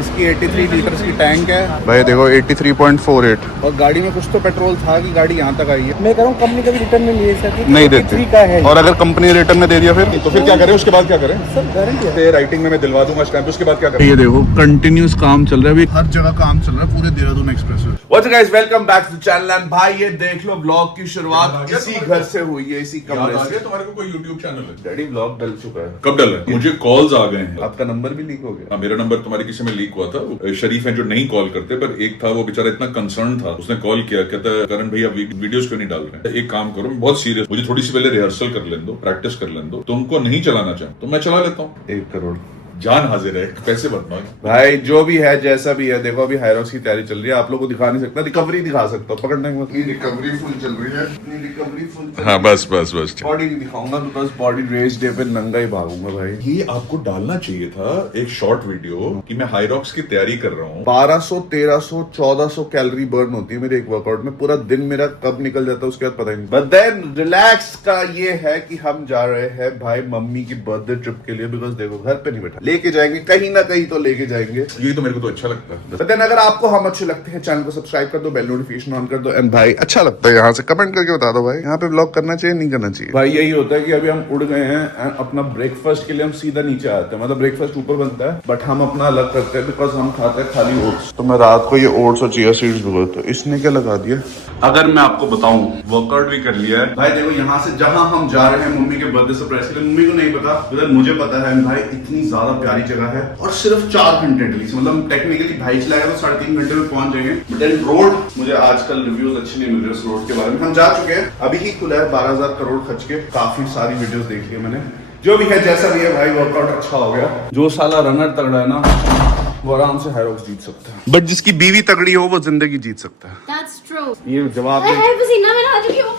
इसकी 83 लीटर्स की टैंक है भाई देखो 83.48 और गाड़ी में कुछ तो पेट्रोल था कि गाड़ी यहाँ तक आई है। मैं कह रहा हूँ कंपनी कभी रिटर्न में ले सकती, नहीं देती। 83 का है। और अगर कंपनी रिटर्न में दे दिया फिर तो फिर क्या करें, उसके बाद क्या करें? सर गारंटी है। राइटिंग में मैं दिलवा दूंगा स्टैंप, उसके बाद क्या करें? ये देखो कंटिन्यूस काम चल रहा है अभी, हर जगह काम चल रहा है पूरे देहरादून एक्सप्रेस में। What's guys, welcome back to channel. And भाई ये देख लो, ब्लॉग की शुरुआत इसी घर से हुई है, इसी कमरे से। तुम्हारे को कोई YouTube चैनल है? डैडी ब्लॉग डल चुका है। कब डला? मुझे कॉल्स आ गए हैं। आपका नंबर भी लीक हो गया। हाँ, मेरा नंबर तुम्हारे किसी में लीक हुआ था। वो शरीफ है जो नहीं कॉल करते, पर एक था वो बेचारा इतना कंसर्न था, उसने कॉल किया, कहता है करण भैया वीडियोस क्यों नहीं डाल रहे हैं? एक काम करो, मैं बहुत सीरियस, मुझे थोड़ी सी पहले रिहर्सल कर लेने दो, प्रैक्टिस कर लेने दो। तुमको नहीं चलाना चाहे तो मैं चला लेता हूँ। 1 करोड़ जान हाजिर है, पैसे बनना भाई जो भी है जैसा भी है। देखो अभी हायरॉक्स की तैयारी चल रही है, आप लोगों को दिखा नहीं सकता, रिकवरी दिखा सकता हूँ। पकड़ने के मतलब रिकवरी फुल चल रही है। Recovery full. हाँ बस बस बस। बॉडी नहीं दिखाऊंगा, बिकॉज बॉडी रेस डे पे नंगा ही भागूंगा भाई। ये आपको डालना चाहिए था एक शॉर्ट वीडियो कि मैं हाईरॉक्स की तैयारी कर रहा हूँ। 1200, 1300, 1400 कैलोरी बर्न होती है मेरे एक वर्कआउट में। पूरा दिन मेरा कब निकल जाता है उसके बाद पता ही नहीं। बट देन रिलैक्स का ये है कि हम जा रहे हैं भाई मम्मी की बर्थडे ट्रिप के लिए। बिकॉज देखो घर पे नहीं बैठा, लेके जाएंगे कहीं ना कहीं तो लेके जाएंगे। ये तो मेरे को तो अच्छा लगता है। बट देन अगर आपको हम अच्छे लगते हैं, चैनल को सब्सक्राइब कर दो, बेल नोटिफिकेशन ऑन कर दो। एंड भाई अच्छा लगता है यहाँ से कमेंट करके बता दो भाई यहाँ पे ब्लॉग करना चाहिए नहीं करना चाहिए। भाई यही होता है कि अभी हम उड़ गए हैं and अपना ब्रेकफास्ट के लिए हम सीधा नीचे आते हैं। मतलब ब्रेकफास्ट ऊपर बनता है बट हम अपना अलग करते हैं, बिकॉज हम खाते हैं खाली ओट्स। तो मैं रात को ये ओट्स और चिया सीड्स भिगोता हूं। तो इसने क्या लगा दिया? अगर मैं आपको बताऊं, वर्कआउट भी कर लिया है भाई। देखो यहाँ से जहां हम जा रहे हैं मम्मी के बर्थडे सरप्राइज के लिए, मम्मी को नहीं पता, उधर मुझे पता है भाई। इतनी ज्यादा प्यारी जगह है और सिर्फ 4 घंटे डेली, मतलब टेक्निकली भाई चलाएगा तो 3.5 घंटे में पहुंच जाएंगे। बट देन रोड, मुझे आजकल रिव्यूज अच्छे नहीं मिल रहे उस रोड के बारे में। हम जा चुके हैं, अभी ही खुला है, 12,000 करोड़ खर्च के। काफी सारी वीडियोस देख ली मैंने। जो भी है जैसा भी है भाई, वर्कआउट अच्छा हो गया। जो साला रनर तगड़ा है ना वो आराम से हाईरॉक्स जीत सकता है, बट जिसकी बीवी तगड़ी हो वो जिंदगी जीत सकता है। That's true. ये जवाब पसीना मेरा आ चुकी हूँ।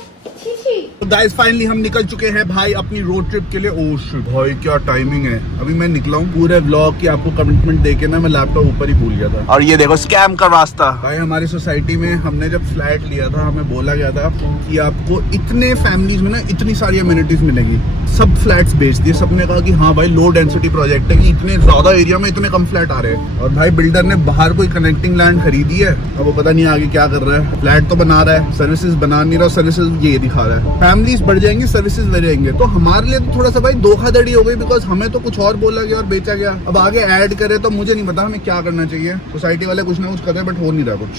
गाइस फाइनली हम निकल चुके हैं भाई अपनी रोड ट्रिप के लिए। ओह शिट भाई क्या टाइमिंग है। अभी मैं निकला हूँ, पूरे व्लॉग की आपको कमिटमेंट देके ना मैं लैपटॉप ऊपर ही भूल गया था। और ये देखो स्कैम का रास्ता। भाई हमारी सोसाइटी में हमने जब फ्लैट लिया था, हमें बोला गया था कि आपको इतने फैमिलीज में ना इतनी सारी अम्यूनिटीज मिलेगी। सब फ्लैट्स बेच दिए, सबने कहा कि हाँ भाई लो डेंसिटी प्रोजेक्ट है कि इतने ज्यादा एरिया में इतने कम फ्लैट आ रहे हैं। और भाई बिल्डर ने बाहर कोई कनेक्टिंग लैंड खरीदी है, अब वो पता नहीं आगे क्या कर रहा है। फ्लैट तो बना रहा है, सर्विसेज बना नहीं रहा, सर्विसेज ये दिखा रहा है। फैमिलीज बढ़ जाएंगी, सर्विसेज बढ़ जाएंगे, तो हमारे लिए तो थोड़ा सा भाई धोखाधड़ी हो गई। बिकॉज हमें तो कुछ और बोला गया और बेचा गया। अब आगे ऐड करे तो मुझे नहीं पता हमें क्या करना चाहिए। सोसाइटी वाले कुछ ना कुछ कर रहे हैं बट हो नहीं रहा कुछ।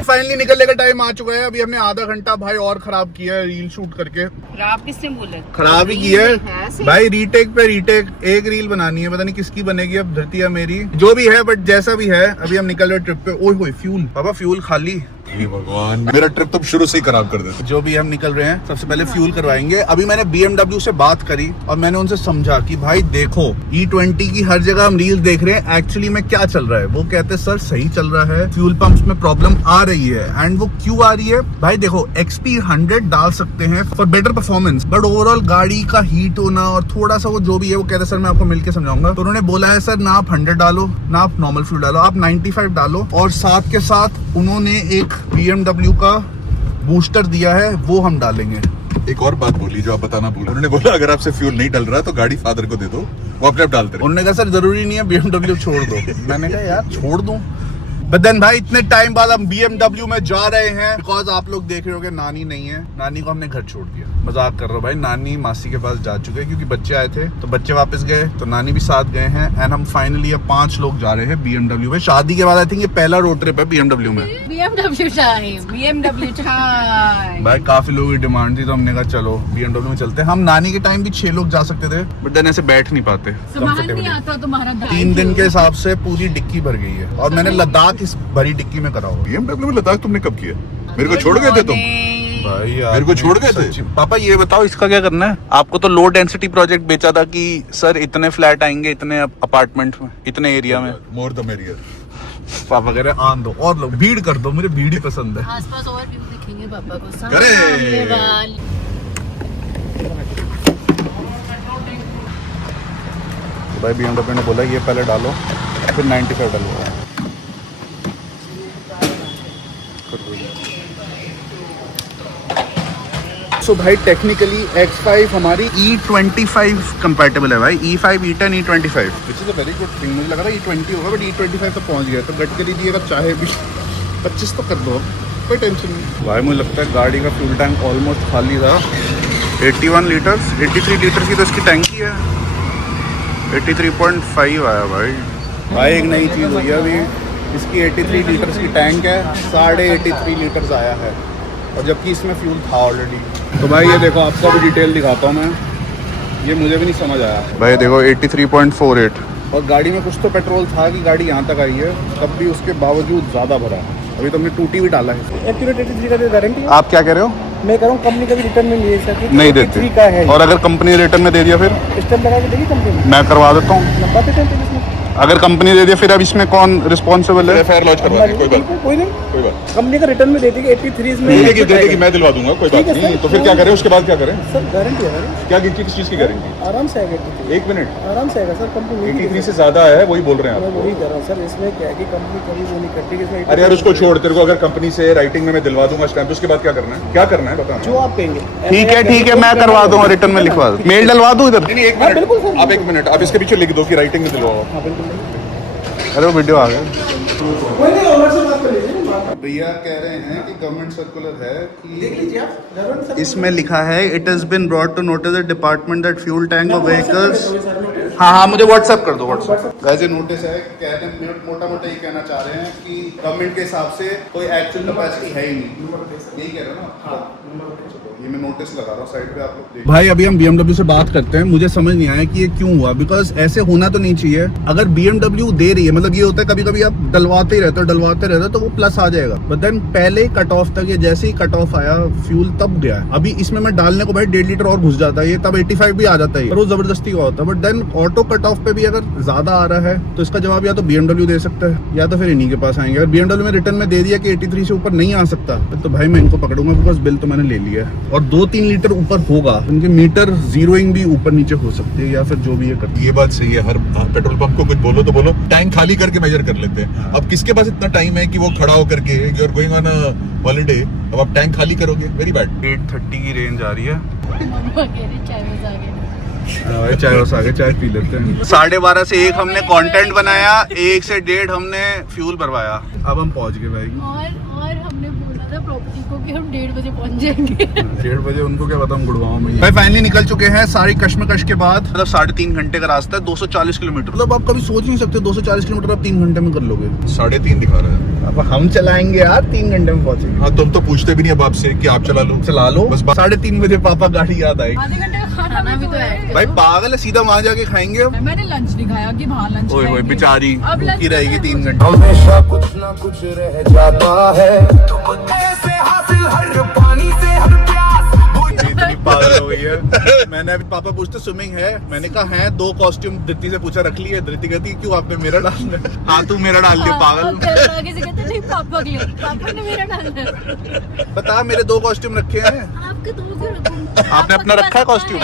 फाइनली निकलने का टाइम आ चुका है। अभी हमने आधा घंटा भाई और खराब किया है रील शूट करके। खराब किसने बोला? खराब ही किया है भाई, रीटेक पे रीटेक। एक रील बनानी है, पता नहीं किसकी बनेगी अब, धरती है मेरी जो भी है। बट जैसा भी है अभी हम निकल रहे ट्रिप पे। ओए होए फ्यूल, पापा फ्यूल खाली। भगवान, मेरा ट्रिप तो शुरू से ही खराब कर देते। जो भी हम निकल रहे हैं सबसे पहले फ्यूल करवाएंगे। अभी मैंने BMW से बात करी और मैंने उनसे समझा कि भाई देखो E20 की हर जगह हम रील देख रहे हैं, एक्चुअली में क्या चल रहा है। वो कहते हैं सर सही चल रहा है, फ्यूल पंप्स में प्रॉब्लम आ रही है। एंड वो क्यों आ रही है भाई? देखो XP 100 डाल सकते हैं for better performance, but overall गाड़ी का हीट होना और थोड़ा सा वो जो भी है, वो कहते हैं सर मैं आपको मिलकर समझाऊंगा। तो उन्होंने बोला है सर ना आप 100 डालो ना आप नॉर्मल फ्यूल डालो, आप 95 डालो। और साथ के साथ उन्होंने एक BMW का बूस्टर दिया है, वो हम डालेंगे। एक और बात बोली जो आप बताना भूल, उन्होंने बोला अगर आपसे फ्यूल नहीं डल रहा तो गाड़ी फादर को दे दो, वो अपने आप डालते रहे। उन्होंने कहा सर जरूरी नहीं है BMW छोड़ दो। मैंने कहा यार छोड़ दूं। बट देन भाई इतने टाइम बाद हम BMW में जा रहे हैं, बिकॉज आप लोग देख रहे होंगे नानी नहीं है। नानी को हमने घर छोड़ दिया। मजाक कर रहा हूँ भाई, नानी मासी के पास जा चुके हैं क्योंकि बच्चे आए थे तो बच्चे वापस गए तो नानी भी साथ गए हैं। एंड हम फाइनली अब 5 लोग जा रहे हैं BMW में। शादी के बाद आई थिंक ये पहला रोड ट्रिप है BMW में। BMW time। भाई काफी लोगों की डिमांड थी तो हमने कहा चलो BMW में चलते हैं। हम नानी के टाइम भी 6 लोग जा सकते थे बट देन ऐसे बैठ नहीं पाते। सामान नहीं आता तुम्हारा। 3 दिन के हिसाब से पूरी डिक्की भर गई है और मैंने लद्दाख इस भरी डिक्की में करा हुआ। BMW में लद्दाख तुमने कब किया? मेरे को छोड़ गए थे तुम? भाई यार मेरे को छोड़ गए थे। पापा ये बताओ इसका क्या करना है? आपको तो लो डेंसिटी प्रोजेक्ट बेचा था कि सर इतने फ्लैट आएंगे, इतने अपार्टमेंट में, इतने एरिया में। More the merrier. पापा कह रहे आन दो और लोग भीड़ कर दो, मुझे भीड़ ही पसंद है। आसपास और व्यू दिखेंगे पापा को। सामने भाई BMW ने बोला ये पहले डालो फिर 95 डालो। सो भाई टेक्निकली X5 हमारी E25 कंपैटिबल है भाई, E5, E10, E25 which is a very good thing. मुझे लग रहा है E20 होगा बट E25 तक पहुंच गया। तो गडकरी जी अगर चाहे भी 25 तो कर दो, कोई टेंशन नहीं भाई। मुझे लगता है गाड़ी का फ्यूल टैंक ऑलमोस्ट खाली था। 81 लीटर्स, 83 लीटर की तो इसकी टैंकी है, 83.5 आया भाई। भाई एक नई चीज़ हुई है अभी, इसकी 83 लीटर्स की टैंक है, 83.5 लीटर्स आया है, और जबकि इसमें फ्यूल था ऑलरेडी। तो भाई ये देखो, आपको भी डिटेल दिखाता हूँ मैं, ये मुझे भी नहीं समझ आया भाई। देखो 83.48, और गाड़ी में कुछ तो पेट्रोल था कि गाड़ी यहाँ तक आई है, तब भी उसके बावजूद ज़्यादा भरा। अभी तो हमने टूटी भी डाला है। एक्यूरेट 83 का गारंटी है। आप क्या कह रहे हो? मैं कह रहा हूँ कंपनी कभी रिटर्न में ले सकती, नहीं 83 देते, का है। और अगर कंपनी रिटर्न में दे दिया फिर स्टैम्प लगा के देगी कंपनी, मैं करवा देता हूँ। लंबा पे टेंशन इसमें। अगर कंपनी दे दिया फिर अब इसमें कौन रिस्पॉन्सिबल है? एफआईआर लॉन्च करवा देंगे, कोई नहीं, कोई बात कंपनी का रिटर्न में दे देगी 83 में। दे देगी, मैं दिलवा दूंगा, कोई बात ठीक है नहीं। सर, तो फिर क्या करें, उसके बाद क्या करें? सर गारंटी है सर, क्या किस चीज़ की गारंटी? आराम से आएगा 83, एक मिनट, आराम से आएगा सर। कंपनी 83 से ज्यादा है, वही बोल रहे हैं मैं आप। वही कह रहा हूँ सर, इसमें क्या है कि कंपनी कभी वो नहीं करती कि इसमें अरे यार उसको छोड़, तेरे को अगर कंपनी से राइटिंग में मैं दिलवा दूंगा स्टैम्प, उसके बाद क्या करना है? क्या करना है बता। जो आप कहेंगे। ठीक है, मैं करवा दूंगा, रिटर्न में लिखवा दूँ, मेल डलवा दूँ इधर। नहीं, एक हाँ, बिल्कुल सर, मिनट, आप एक मिनट, आप इसके पीछे लिख दो कि राइटिंग में दिलवाओ। हाँ बिल्कुल। अरे वो वीडियो आ गया। कोई नहीं, ओनर से बात कर लीजिए, बात भैया कह रहे हैं कि गवर्नमेंट सर्कुलर है देख कि लीजिए आप, गवर्नमेंट सर। इसमें लिखा है it has been brought to notice the department that fuel tank of vehicles. हाँ, मुझे व्हाट्सएप कर दो, व्हाट्सएप। वैसे नोटिस है, कह रहे हैं मोटा मोटा ये कहना चाह रहे हैं कि गवर्नमेंट के हिसाब से कोई एक्चुअल कैपेसिटी है ही नहीं, यही कह रहे हो ना? ये मैं नोटिस लगा रहा हूँ साइड पे, आप लोग देखिए। भाई अभी हम BMW से बात करते हैं, मुझे समझ नहीं आया कि ये क्यों हुआ, बिकॉज ऐसे होना तो नहीं चाहिए। अगर BMW दे रही है, मतलब ये होता है कभी कभी आप डलवाते ही रहते हो तो वो प्लस आ जाएगा, बट देन पहले कट ऑफ तक, ये जैसे ही कट ऑफ आया फ्यूल तब गया है। अभी इसमें मैं डालने को भाई 1.5 लीटर और घुस जाता है, ये तब 85 भी आ जाता है, पर वो जबरदस्ती का होता है। But then auto cut off पे भी अगर ज्यादा आ रहा है तो इसका जवाब या तो BMW दे सकता है या तो फिर इन्हीं के पास आएंगे। अगर BMW में रिटर्न में दे दिया कि 83 से ऊपर नहीं आ सकता, तो भाई मैं इनको पकड़ूंगा, बिकॉज बिल तो मैंने ले लिया है, और 2-3 लीटर ऊपर होगा, उनके मीटर जीरोइंग भी ऊपर नीचे हो सकती है, या फिर जो भी ये करती है। ये बात सही है, हर पेट्रोल पंप को कुछ बोलो तो बोलो टैंक खाली करके मेजर कर लेते हैं। अब किसके पास इतना टाइम है कि वो खड़ा होकर के you are going on a holiday, अब आप टैंक खाली करोगे? Very bad. 830 की रेंज आ रही है। मम्मा कह रही चाय में आ गए। भाई चाय बस आगे, चाय पी लेते हैं। 12:30 से 1 हमने कंटेंट बनाया, 1 से 1:30 हमने फ्यूल भरवाया। अब हम पहुंच गए भाई। और हमने बोला था प्रॉपर्टी को कि हम 1:30 बजे पहुंच जाएंगे। 1:30 बजे, उनको क्या पता हम गुड़गांव में ही। भाई फाइनली निकल चुके हैं सारी कश्मकश के बाद। मतलब 3.5 घंटे का रास्ता है, 240 किलोमीटर। मतलब आप कभी सोच नहीं सकते 240 किलोमीटर आप 3 घंटे में कर लोगे। 3.5 दिखा रहा है। अब हम चलाएंगे यार, 3 घंटे में पहुंचेंगे। हाँ, तुम तो पूछते भी नहीं अब आपसे कि आप चला लो। चला लो बस। 3:30 बजे पापा गाड़ी याद आई। आधे घंटे का खाना भी तो है। भाई पागल है, सीधा वहां जाके खाएंगे। मैंने लंच नहीं खाया कि वहाँ लंच ओए होए, बेचारी अब भूखी लंच रहेगी करना 3 है। घंटे। हमेशा कुछ ना कुछ रह जाता है, से हासिल हर पानी से हर प्यास। इतनी पागल हो गई है। मैंने अभी, पापा पूछते स्विमिंग है, मैंने कहा है। 2 कॉस्ट्यूम धृति से पूछा, रख लिए? धृति कहती क्यों, आपने मेरा डालना है? हाँ तू मेरा डाल लिया पागल। आगे से कहते नहीं पापा के लिए, पापा ने मेरा डालना है। बता, मेरे 2 कॉस्ट्यूम रखे हैं। आपके 2 क्यों रखूं? आपने अपना रखा है कॉस्ट्यूम?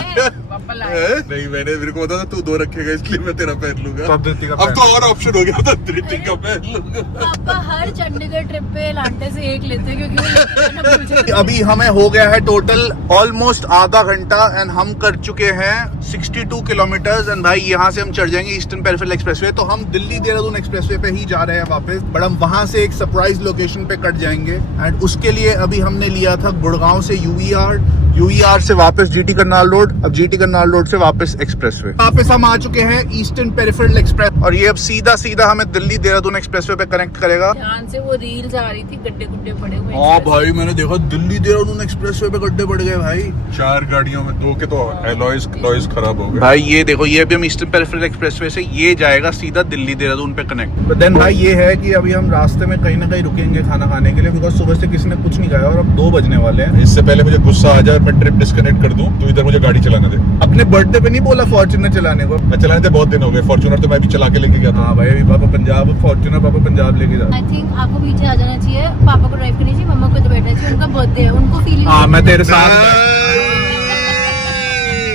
पापा लाए। नहीं, मेरे को पता था तू 2 रखेगा इसलिए मैं तेरा पहन लूंगा। अब धृति का अब तो और ऑप्शन हो गया था, धृति का पहन लूंगा। पापा हर चंडीगढ़ ट्रिप पे लांटे से 1 लेते हैं क्योंकि वो लेके जाना भूल जाते हैं। अभी हमें हो गया है टोटल ऑलमोस्ट आधा घंटा, एंड हम कर चुके हैं 62 किलोमीटर्स। एंड भाई यहाँ से हम चढ़ जाएंगे ईस्टर्न पेरिफेरल एक्सप्रेसवे। तो हम दिल्ली देहरादून एक्सप्रेसवे पे ही जा रहे हैं वापस, बट हम वहां से एक सरप्राइज लोकेशन पे कट जाएंगे। एंड उसके लिए अभी हमने लिया था गुड़गांव से यूईआर से वापस जीटी करनाल रोड, अब जीटी करनाल रोड से वापस एक्सप्रेसवे। वापस हम आ चुके हैं ईस्टर्न पेरिफेरल एक्सप्रेस, और ये अब सीधा हमें दिल्ली देहरादून एक्सप्रेसवे पे कनेक्ट करेगा। ध्यान से वो रील्स आ रही थी, गड्ढे गुड्ढे पड़े हुए। हाँ भाई, मैंने देखा दिल्ली देहरादून एक्सप्रेसवे पे गड्ढे पड़ गए भाई। 4 गाड़ियों में 2 के तो एलॉयज खराब हो गए भाई ये देखो, ये अभी हम ईस्टर्न पेरिफेरल एक्सप्रेसवे से ये जाएगा सीधा दिल्ली देहरादून पे कनेक्ट। बट देन भाई ये है कि अभी हम रास्ते में कहीं ना कहीं रुकेंगे खाना खाने के लिए, बिकॉज सुबह से किसी ने कुछ नहीं खाया और अब 2 बजने वाले हैं। इससे पहले मुझे गुस्सा आ जाए, मैं ट्रिप डिस्कनेक्ट कर दूं, तो इधर मुझे गाड़ी चलाने दे। अपने बर्थडे पे नहीं बोला फॉर्च्यूनर चलाने को? मैं चलाने थे, बहुत दिन हो गए। फॉर्च्यूनर तो मैं भी चला के लेके गया था। हाँ भाई, अभी पापा पंजाब, फॉर्च्यूनर पापा पंजाब लेके जा। आई थिंक आपको पीछे आ जाना चाहिए, पापा को ड्राइव करनी चाहिए, मम्मा को तो बैठना चाहिए। उनका बर्थडे है, उनको फीलिंग। हाँ मैं तेरे साथ।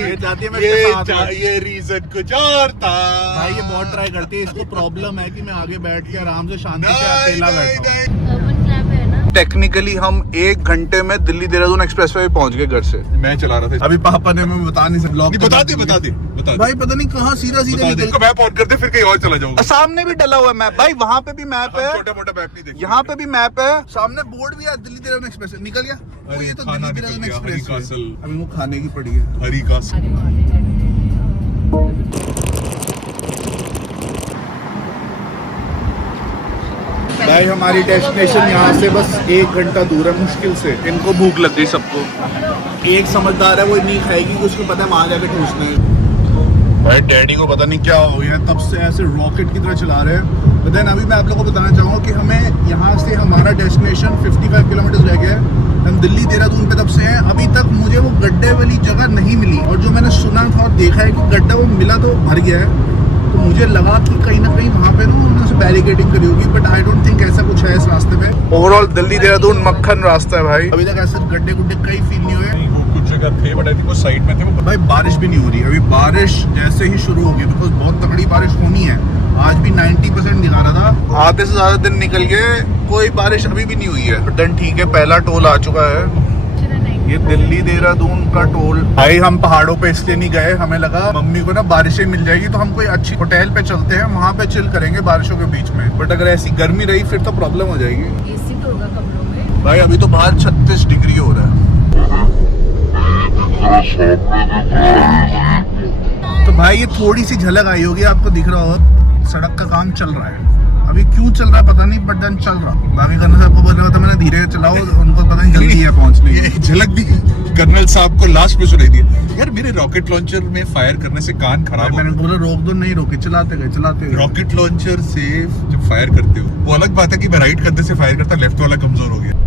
ये चाहती है मैं इसके साथ हूँ। ये रीजन कुछ और था भाई, ये बहुत ट्राई करती है, इसको प्रॉब्लम है कि मैं आगे बैठ के आराम से शांति से अकेला बैठा हूँ। अर्बन क्लैप है ना, टेक्निकली हम 1 घंटे में दिल्ली देहरादून एक्सप्रेस वे पहुंच गए घर से। मैं चला रहा था अभी पापा ने मैं बता नहीं सकता, बता दे भाई पता नहीं कहाँ सीधा निकल। मैप ऑन करते फिर कहीं और चला जाऊंगा। सामने भी डला हुआ है मैप भाई, वहाँ पे भी मैप है, छोटा मोटा मैप नहीं देखा। यहाँ पे भी मैप है, सामने बोर्ड भी है दिल्ली देहरादून एक्सप्रेस निकल गया। अरे, ये तो खाना दिल्ली निकल देहरादून गया, हरी एक्सप्रेस कासल। अभी वो खाने की पड़ी है। हरी का भाई हमारी डेस्टिनेशन यहाँ से बस 1 घंटा दूर है मुश्किल से। इनको भूख लग गई सबको। एक समझदार है वो नहीं खाएगी, उसको पता है वहां जाके ठूसना है। भाई डैडी को पता नहीं क्या हो गया, तब से ऐसे रॉकेट की तरह चला रहे हैं। देन अभी मैं आप लोगों को बताना चाहूँगा कि हमें यहाँ से हमारा डेस्टिनेशन 55 किलोमीटर रह गया है। हम दिल्ली देहरादून पे तब से हैं, अभी तक मुझे वो गड्ढे वाली जगह नहीं मिली, और जो मैंने सुना था और देखा है कि गड्ढा वो मिला तो भर गया है। तो मुझे लगा कि कहीं ना कहीं वहाँ पे ना उन्होंने उसे बैरिकेडिंग करी होगी, बट आई डोंट थिंक ऐसा कुछ है इस रास्ते में। ओवरऑल दिल्ली देहरादून मक्खन रास्ता है भाई। अभी तक ऐसे गड्ढे गुड्ढे कहीं फील नहीं हुए। वो कुछ जगह थे बट आई थिंक वो साइड में थे वो। भाई बारिश भी नहीं हो रही, अभी बारिश जैसे ही शुरू होगी, बिकॉज बहुत तगड़ी बारिश होनी है। आज भी 90% दिखा रहा था, आधे से ज्यादा दिन निकल गए, कोई बारिश अभी भी नहीं हुई है। बट देन ठीक है, पहला टोल आ चुका है, ये दिल्ली देहरादून का टोल। भाई हम पहाड़ों पे इसलिए नहीं गए, हमें लगा मम्मी को ना बारिशें मिल जाएगी तो हम कोई अच्छी होटल पे चलते हैं, वहाँ पे चिल करेंगे बारिशों के बीच में। बट अगर ऐसी गर्मी रही फिर तो प्रॉब्लम हो जाएगी। एसी तो होगा कमरों में। भाई अभी तो बाहर 36 डिग्री हो रहा है। तो भाई ये थोड़ी सी झलक आई होगी, आपको दिख रहा हो सड़क का काम चल रहा है। अभी क्यों चल रहा है पता नहीं, बट देन चल रहा। बाकी कर्नल साहब को बोल रहा था मैंने धीरे चलाओ, उनको पता नहीं जल्दी है पहुंचने की। झलक भी कर्नल साहब को लास्ट में सुनाई दी। यार मेरे रॉकेट लॉन्चर में फायर करने से कान खराब हो मैंने बोला रोक दो, नहीं रोके, चलाते गए। रॉकेट लॉन्चर से जब फायर करते हो वो अलग बात है कि मैं राइट कंधे से फायर करता, लेफ्ट वाला कमजोर हो गया।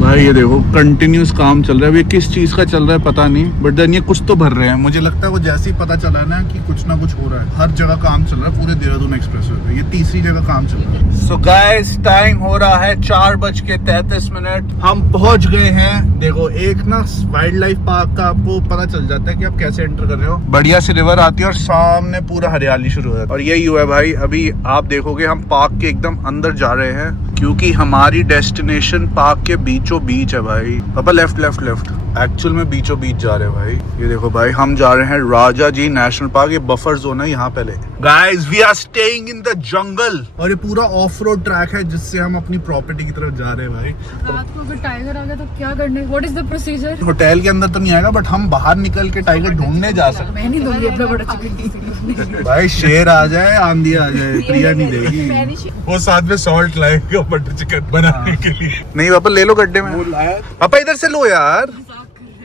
भाई ये देखो कंटिन्यूस काम चल रहा है। अभी किस चीज का चल रहा है पता नहीं, बट देन ये कुछ तो भर रहे हैं। मुझे लगता है वो जैसे ही पता चला ना कि कुछ ना कुछ हो रहा है, हर जगह काम चल रहा है पूरे देहरादून एक्सप्रेसवे पे। ये तीसरी जगह काम चल रहा है। सो गाइस टाइम हो रहा है 4:33। हम पहुंच गए हैं। देखो एक ना वाइल्ड लाइफ पार्क का आपको पता चल जाता है कि आप कैसे एंटर कर रहे हो। बढ़िया सी रिवर आती है और सामने पूरा हरियाली शुरू है। और यही हुआ है भाई, अभी आप देखोगे हम पार्क के एकदम अंदर जा रहे हैं, क्योंकि हमारी डेस्टिनेशन पार्क के बीचों बीच है भाई। पापा लेफ्ट एक्चुअल में बीचों बीच जा रहे हैं भाई। ये देखो भाई हम जा रहे हैं राजा जी नेशनल पार्क। ये बफर जोन है यहाँ पहले। Guys we are staying in the jungle, और ये पूरा ऑफ रोड ट्रैक है जिससे हम अपनी प्रॉपर्टी की तरफ जा रहे हैं भाई। रात को अगर टाइगर आ गया तो क्या करने? What is the procedure? Hotel के अंदर तो नहीं आएगा, बट हम बाहर निकल के टाइगर ढूंढने जा सकते मैं नहीं दूंगी अपना बड़ा चिकन। हैं। भाई शेर आ जाए, आंधी आ जाए, प्रिया नहीं देगी। वो साथ में सॉल्ट लाएगा बटर चिकन बनाने के लिए। नहीं पापा ले लो गड्ढे में। पापा इधर से लो यार।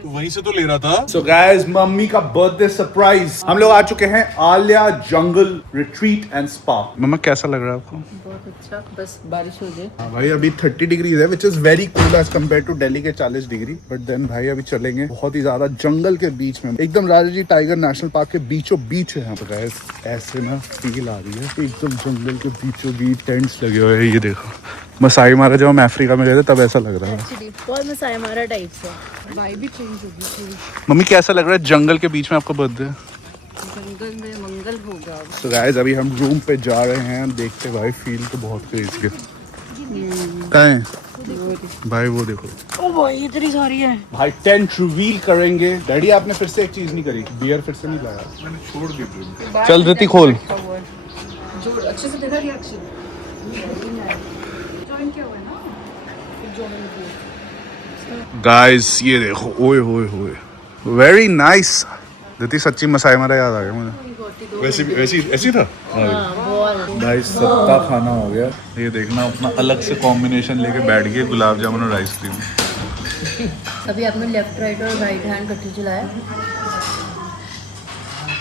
वहीं से तो ले रहा था। सो गाइस मम्मी का बर्थडे सरप्राइज। हम लोग आ चुके हैं आलिया जंगल रिट्रीट एंड स्पा। मम्मा कैसा लग रहा है आपको? बहुत अच्छा, बस बारिश हो जाए। हाँ भाई अभी 30 डिग्री है, which is very cool as compare to Delhi के 40 डिग्री। बट देन भाई अभी चलेंगे बहुत ही ज्यादा जंगल के बीच में, एकदम राजा जी टाइगर नेशनल पार्क के बीचों बीच है यहाँ पे गाइस। ऐसे ना फील आ रही है एकदम जंगल के बीचों बीच, टेंट्स लगे हुए हैं। ये देखो मसाई मारा जब हम अफ्रीका में गए थे तब ऐसा लग रहा था। एक्चुअली बहुत मसाई मारा टाइप से। वाइब भी चेंज हो गई। मम्मी कैसा लग रहा है जंगल के बीच में आपको बर्थडे? जंगल में मंगल होगा। सो गाइस अभी हम रूम पे जा रहे हैं, देखते भाई फील तो बहुत क्रेजी है। कहाँ है भाई? वो देखो। ओ भाई इतनी सारी है। भाई टेंट रिवील करेंगे। डैडी आपने फिर से एक चीज नहीं करी, बियर फिर से नहीं लाया। मैंने छोड़ दी। चल रिति खोल। जो अच्छे से देखा रिएक्शन जॉइन क्या हुआ ना, गाइस ये देखो, ओए होए होए, वेरी नाइस। रिति सच्ची मसाई मारा याद आ गया मुझे। ऐसी था। भाई सबका खाना हो गया। ये देखना अपना अलग से कॉम्बिनेशन लेके बैठ गए, गुलाब जामुन और आइसक्रीम। अभी आपने लेफ्ट राइट और राइट हैंड कट्टी चलाया।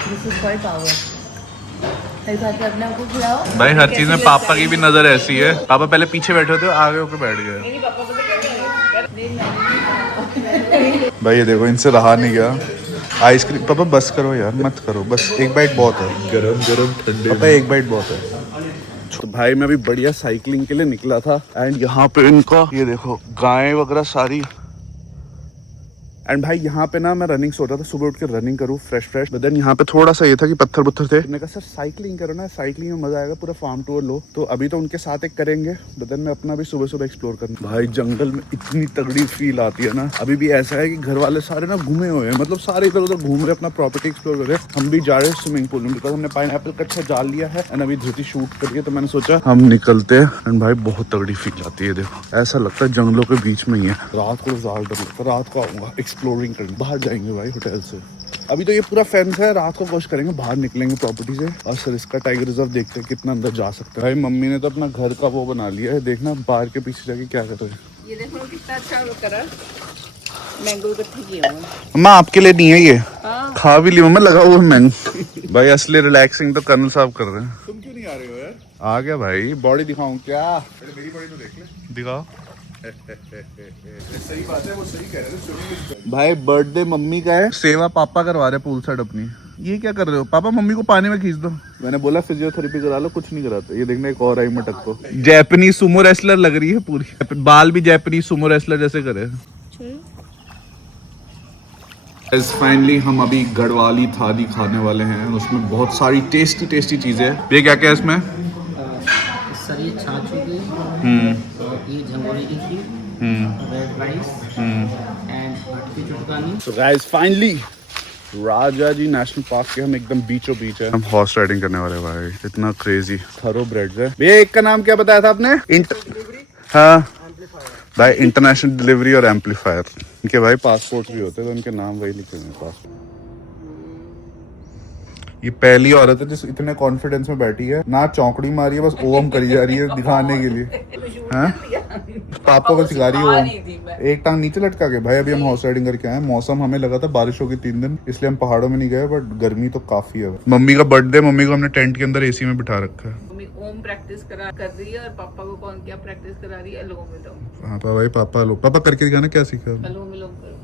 This is called power. अपने आपको खिलाओ भाई हर चीज में पापा की भी नजर ऐसी है। पापा पहले पीछे बैठे होते, आगे होकर बैठ गए। भाई ये देखो इनसे रहा नहीं गया आइसक्रीम। पापा बस करो यार, मत करो, बस एक बाइट बहुत है। गरम ठंडे। पापा एक बाइट बहुत है। तो भाई मैं अभी बढ़िया साइकिलिंग के लिए निकला था, एंड यहाँ पे इनका ये देखो गायें वगैरह सारी एंड भाई यहाँ पे ना मैं रनिंग सोच रहा था, सुबह उठ के रनिंग करूँ फ्रेश बट देन यहाँ पे थोड़ा सा ये था कि पत्थर थे। मैंने कहा सर साइकिलिंग करो ना, साइकिलिंग में मजा आएगा, पूरा फार्म टूर लो। तो अभी तो उनके साथ एक करेंगे, बट देन मैं अपना भी सुबह एक्सप्लोर करना। भाई जंगल में इतनी तगड़ी फील आती है ना। अभी भी ऐसा है कि घर वाले सारे ना घूमे हुए हैं, मतलब सारे इधर उधर घूम रहे, अपना प्रॉपर्टी एक्सप्लोर कर रहे हैं। हम भी जा रहे हैं स्विमिंग पूल में, बिकॉज हमने पाइनएप्पल का अच्छा जाल लिया है एंड अभी धृति शूट करिए, तो मैंने सोचा हम निकलते हैं। एंड भाई बहुत तगड़ी फील आती है, देखो ऐसा लगता है जंगलों के बीच में ही है। रात को ज्यादा डर लगता है, रात को आऊंगा एक्सप्लोरिंग करने, बाहर जाएंगे भाई होटल से। अभी तो ये पूरा फेंस है, रात को कोशिश करेंगे बाहर निकलेंगे प्रॉपर्टी से और सर इसका टाइगर रिजर्व देखते हैं कितना अंदर जा सकते हैं। भाई मम्मी ने तो अपना घर का वो बना लिया है, देखना बाहर के पीछे जाके क्या कर रहे हैं। ये देखो कितना अच्छा वो करा, मैंगो इकट्ठे किए हुए हैं। अम्मा आपके लिए नहीं है ये, खा भी ली मम्मा, लगा हुआ है मैंगो। भाई असली रिलैक्सिंग तो कर्नल साहब कर रहे हैं। तुम क्यों नहीं आ रहे हो यार? आ गया भाई, बॉडी दिखाऊं क्या? मेरी बॉडी तो देख ले। दिखाओ। सही बात है, वो सही कह रहे थे। भाई बर्थडे मम्मी का है, सेवा पापा करवा रहे पूल साइड अपनी। ये क्या कर रहे हो पापा? मम्मी को पानी में खींच दो। मैंने बोला फिजियोथेरेपी करा लो, कुछ नहीं कराते। ये देखना एक और आई मटक को, जैपनीज सुमो रेसलर लग रही है पूरी, बाल भी जैपनीज सुमो रेसलर जैसे करे। फाइनली हम अभी गढ़वाली थाली खाने वाले हैं, उसमें बहुत सारी टेस्टी चीजें हैं। ये क्या क्या है इसमें? सर ये छाछ हो गई, और ये झंगोरे की खीर, रेड राइस एंड भटकी चुटकानी। सो गाइस फाइनली राजा जी नेशनल पार्क के हम एकदम बीचों बीच है। हम हॉर्स राइडिंग करने वाले भाई, इतना क्रेजी थरो ब्रेड्स है। भैया एक का नाम क्या बताया था आपने? हाँ भाई, इंटरनेशनल डिलीवरी और एम्पलीफायर। इनके भाई पासपोर्ट भी होते हैं, तो उनके नाम वही लिखे हुए हैं पास। ये पहली औरत है जिस इतने कॉन्फिडेंस में बैठी है, ना चौंकड़ी मारी है, बस ओम करी जा रही है दिखाने के लिए। हाँ पापा को सिखा रही है ओम, एक टांग नीचे लटका के। भाई अभी हम हॉर्स राइडिंग करके आए, मौसम हमें लगा था बारिश होगी 3 दिन, इसलिए हम पहाड़ों में नहीं गए, बट गर्मी तो काफी है। मम्मी का बर्थडे, मम्मी को हमने टेंट के अंदर एसी में बिठा रखा है। मम्मी ओम प्रैक्टिस कर रही है, और पापा को कौन क्या प्रैक्टिस करा रही है? अनुलोम विलोम। हाँ भाई पापा लो, पापा करके दिखाना क्या सीखा? अनुलोम विलोम करो।